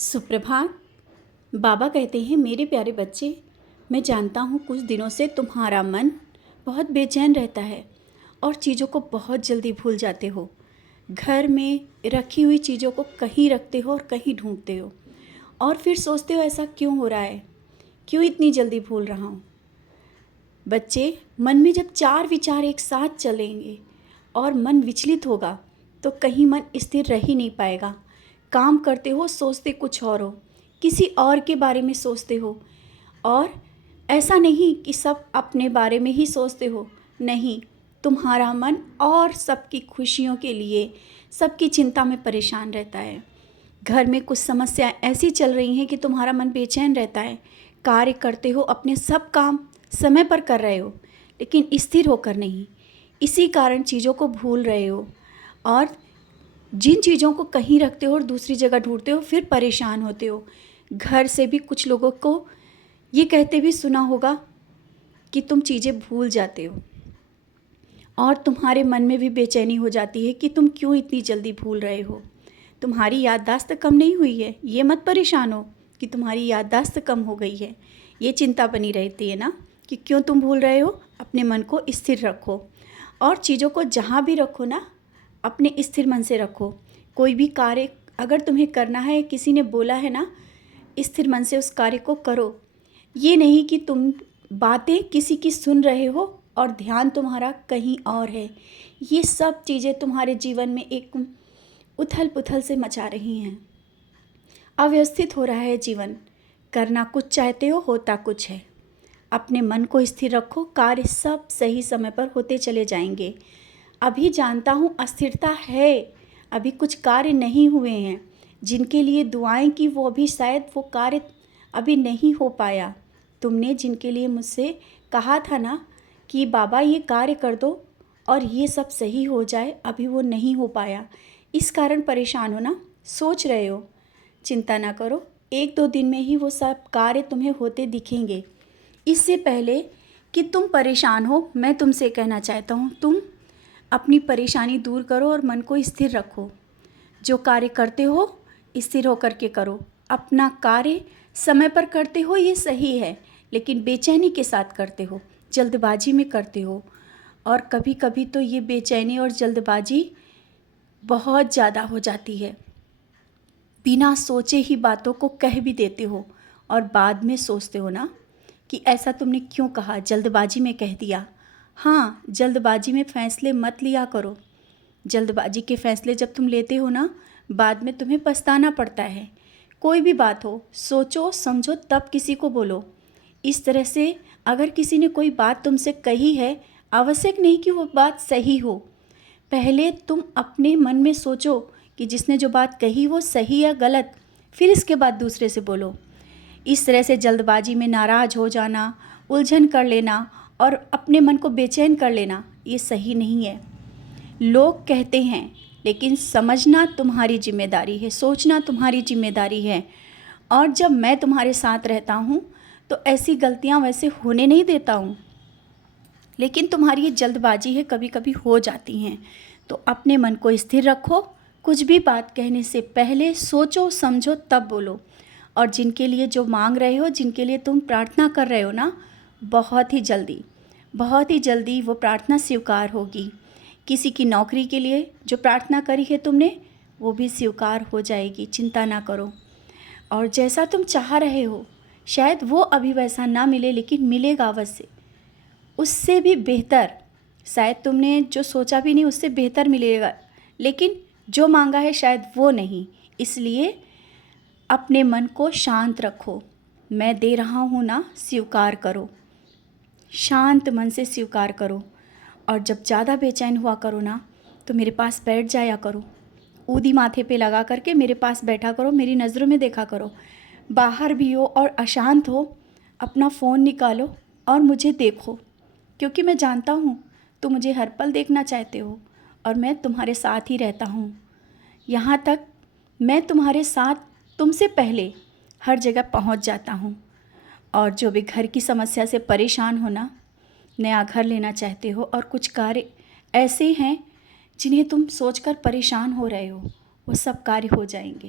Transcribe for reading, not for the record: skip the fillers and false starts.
सुप्रभात। बाबा कहते हैं, मेरे प्यारे बच्चे, मैं जानता हूँ कुछ दिनों से तुम्हारा मन बहुत बेचैन रहता है और चीज़ों को बहुत जल्दी भूल जाते हो। घर में रखी हुई चीज़ों को कहीं रखते हो और कहीं ढूंढते हो और फिर सोचते हो ऐसा क्यों हो रहा है, क्यों इतनी जल्दी भूल रहा हूँ। बच्चे, मन में जब चार विचार एक साथ चलेंगे और मन विचलित होगा तो कहीं मन स्थिर रह ही नहीं पाएगा। काम करते हो सोचते कुछ और हो, किसी और के बारे में सोचते हो। और ऐसा नहीं कि सब अपने बारे में ही सोचते हो, नहीं, तुम्हारा मन और सबकी खुशियों के लिए सबकी चिंता में परेशान रहता है। घर में कुछ समस्या ऐसी चल रही हैं कि तुम्हारा मन बेचैन रहता है। कार्य करते हो, अपने सब काम समय पर कर रहे हो, लेकिन स्थिर होकर नहीं। इसी कारण चीज़ों को भूल रहे हो और जिन चीज़ों को कहीं रखते हो और दूसरी जगह ढूंढते हो, फिर परेशान होते हो। घर से भी कुछ लोगों को ये कहते भी सुना होगा कि तुम चीज़ें भूल जाते हो और तुम्हारे मन में भी बेचैनी हो जाती है कि तुम क्यों इतनी जल्दी भूल रहे हो। तुम्हारी याददाश्त कम नहीं हुई है, ये मत परेशान हो कि तुम्हारी याददाश्त कम हो गई है। ये चिंता बनी रहती है ना कि क्यों तुम भूल रहे हो। अपने मन को स्थिर रखो और चीज़ों को जहाँ भी रखो ना, अपने स्थिर मन से रखो। कोई भी कार्य अगर तुम्हें करना है, किसी ने बोला है ना, स्थिर मन से उस कार्य को करो। ये नहीं कि तुम बातें किसी की सुन रहे हो और ध्यान तुम्हारा कहीं और है। ये सब चीज़ें तुम्हारे जीवन में एक उथल पुथल से मचा रही हैं। अव्यवस्थित हो रहा है जीवन। करना कुछ चाहते हो, होता कुछ है। अपने मन को स्थिर रखो, कार्य सब सही समय पर होते चले जाएंगे। अभी जानता हूँ अस्थिरता है, अभी कुछ कार्य नहीं हुए हैं। जिनके लिए दुआएं की वो अभी शायद वो कार्य अभी नहीं हो पाया। तुमने जिनके लिए मुझसे कहा था ना कि बाबा ये कार्य कर दो और ये सब सही हो जाए, अभी वो नहीं हो पाया। इस कारण परेशान हो ना, सोच रहे हो। चिंता ना करो, 1-2 दिन में ही वो सब कार्य तुम्हें होते दिखेंगे। इससे पहले कि तुम परेशान हो, मैं तुमसे कहना चाहता हूँ, तुम अपनी परेशानी दूर करो और मन को स्थिर रखो। जो कार्य करते हो स्थिर होकर के करो। अपना कार्य समय पर करते हो, ये सही है, लेकिन बेचैनी के साथ करते हो, जल्दबाजी में करते हो। और कभी कभी तो ये बेचैनी और जल्दबाजी बहुत ज़्यादा हो जाती है। बिना सोचे ही बातों को कह भी देते हो और बाद में सोचते हो ना कि ऐसा तुमने क्यों कहा, जल्दबाजी में कह दिया। हाँ, जल्दबाजी में फ़ैसले मत लिया करो। जल्दबाजी के फ़ैसले जब तुम लेते हो ना, बाद में तुम्हें पछताना पड़ता है। कोई भी बात हो, सोचो समझो तब किसी को बोलो। इस तरह से अगर किसी ने कोई बात तुमसे कही है, आवश्यक नहीं कि वो बात सही हो। पहले तुम अपने मन में सोचो कि जिसने जो बात कही वो सही या गलत, फिर इसके बाद दूसरे से बोलो। इस तरह से जल्दबाजी में नाराज़ हो जाना, उलझन कर लेना और अपने मन को बेचैन कर लेना, ये सही नहीं है। लोग कहते हैं, लेकिन समझना तुम्हारी जिम्मेदारी है, सोचना तुम्हारी जिम्मेदारी है। और जब मैं तुम्हारे साथ रहता हूँ तो ऐसी गलतियाँ वैसे होने नहीं देता हूँ, लेकिन तुम्हारी ये जल्दबाजी है, कभी कभी हो जाती हैं। तो अपने मन को स्थिर रखो। कुछ भी बात कहने से पहले सोचो समझो तब बोलो। और जिनके लिए जो मांग रहे हो, जिनके लिए तुम प्रार्थना कर रहे हो ना, बहुत ही जल्दी वो प्रार्थना स्वीकार होगी। किसी की नौकरी के लिए जो प्रार्थना करी है तुमने, वो भी स्वीकार हो जाएगी, चिंता ना करो। और जैसा तुम चाह रहे हो, शायद वो अभी वैसा ना मिले, लेकिन मिलेगा अवश्य। उससे भी बेहतर, शायद तुमने जो सोचा भी नहीं उससे बेहतर मिलेगा, लेकिन जो मांगा है शायद वो नहीं। इसलिए अपने मन को शांत रखो। मैं दे रहा हूँ ना, स्वीकार करो, शांत मन से स्वीकार करो। और जब ज़्यादा बेचैन हुआ करो ना, तो मेरे पास बैठ जाया करो। ऊदी माथे पे लगा करके मेरे पास बैठा करो, मेरी नज़रों में देखा करो। बाहर भी हो और अशांत हो, अपना फ़ोन निकालो और मुझे देखो, क्योंकि मैं जानता हूँ तुम मुझे हर पल देखना चाहते हो और मैं तुम्हारे साथ ही रहता हूँ। यहाँ तक मैं तुम्हारे साथ तुमसे पहले हर जगह पहुँच जाता हूँ। और जो भी घर की समस्या से परेशान हो ना, नया घर लेना चाहते हो और कुछ कार्य ऐसे हैं जिन्हें तुम सोचकर परेशान हो रहे हो, वो सब कार्य हो जाएंगे।